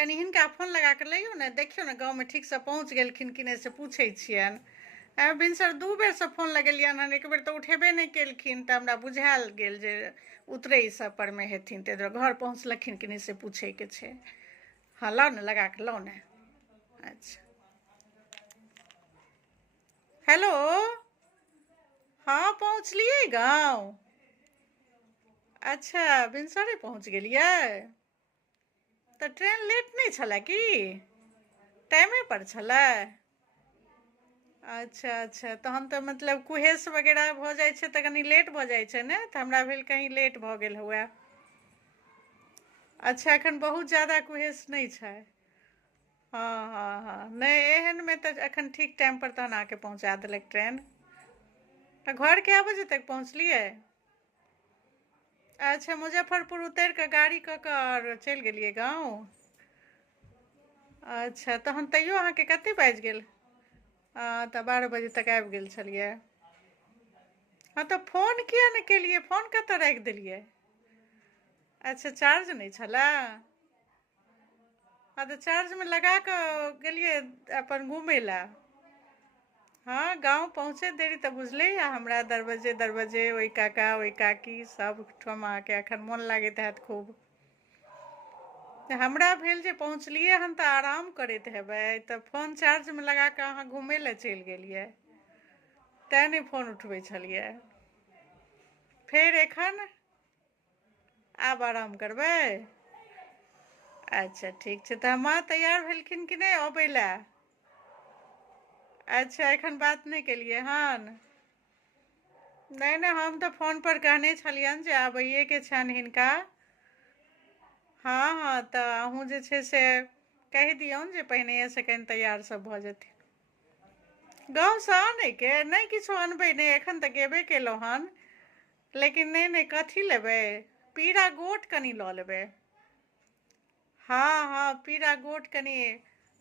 कनी हिनका फोन लगा कऽ लइयो ने, देखियो ने गाँवमे ठीकसँ पहुँच गेलखिन कि नहि से पूछै छियनि। भिनसर 2 बेरसँ फोन लगेलियनि हन, 1 बेर तऽ उठेबे नहि केलखिन, तऽ हमरा बुझायल गेल जे उतरै ई सब परमे हेथिन, ताहि दुआरे घर पहुँचलखिन कि नहि से पूछैके छै। हाँ लाउ ने, लगा कऽ लाउ ने। अच्छा हेलो, हाँ पहुँचलियै गाँव? अच्छा भिनसरे पहुँच गेलियै? तऽ ट्रेन लेट नहीं छलै कि? टाइमे पर छलै? अच्छा तहन तऽ मतलब कुहेस वगैरह भऽ जाइ छै तऽ कनी लेट भऽ जाइ छै ने, तऽ हमरा भेल कहीं लेट भऽ गेल हुए। अच्छा एखन बहुत ज़्यादा कुहेस नहीं छै? हाँ नहीं एहनमे तऽ एखन ठीक टाइम पर तहन आके पहुँचा देलक ट्रेन। तऽ घर कए बजे तक पहुँचलियै? अच्छा मुजफ्फरपुर उतरि कऽ गाड़ी कऽ कऽ आओर चलि गेलियै गाँव? अच्छा तहन तैयो अहाँके कतेक बाजि गेल? तऽ 12 बजे तक आबि गेल छलियै। हाँ तऽ फोन किया नहि केलियै? फोन कतऽ राखि देलियै? अच्छा चार्ज नहीं छलै? हाँ तऽ चार्जमे लगा कऽ गेलियै अपन घुमय लए। हाँ गाँव पहुँचे देरी तऽ बुझले यऽ हमरा, दरबजे ओइ काका ओइ काकी सब ठाम अहाँके एखन मोन लागैत हैत खूब। हमरा भेल जे पहुँचलियै हन तऽ आराम करैत हेबै, तऽ फोन चार्जमे लगा कऽ अहाँ घुमय लए चलि गेलियै, तैँ नहि फोन उठबै छलियै। फेर एखन आब आराम करबै? अच्छा ठीक छै, तऽ माँ तैयार भेलखिन कि नहि अबै लए? अच्छा एखन बात नहीं केलियै हन? नहीं हम तऽ फोन पर कहने छलियनि जे आबैएके छनि हिनका। हाँ तऽ अहूँ जे छै से कहि दियौन जे पहिनहिएसँ कनि तैयार सब भऽ जेथिन। गाँवसँ आनैके? नहीं किछो अनबै नहि, एखन तऽ गेबे केलहुँ हन। लेकिन नहीं कथी लेबै? पीरा गोट कनि लऽ लेबै। हाँ पीरा गोट कनि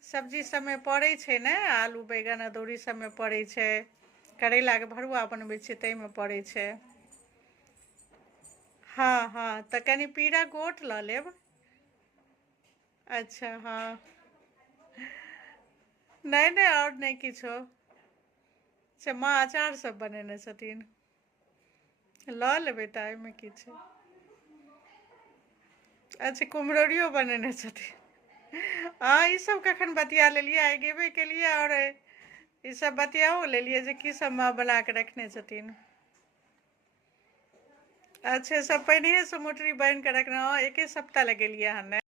सब्जी सबमे पड़ै छै ने, आलू बैगन अदौरी सबमे पड़ै छै, करैलाके भरुआ बनबै छियै ताहिमे पड़ै छै। हाँ तऽ कनि पीरा गोट लऽ लेब। अच्छा हाँ नहीं और नहीं किछो। अच्छा माँ अचार सब बनेने छथिन, लऽ लेबै तऽ एहिमे की छै। अच्छा कुम्हरौरियो बनेने छथिन। हाँ ई सब कखन बतिया लेलियै, आइ गेबे केलियै और ई सब बतियाओ लेलियै जे की सब माँ बना कऽ रखने छथिन। अच्छा सब पहिनहिएसँ मोटरी बान्हि कऽ रखने, हाँ 1 सप्ताह लगेलियै हन ने।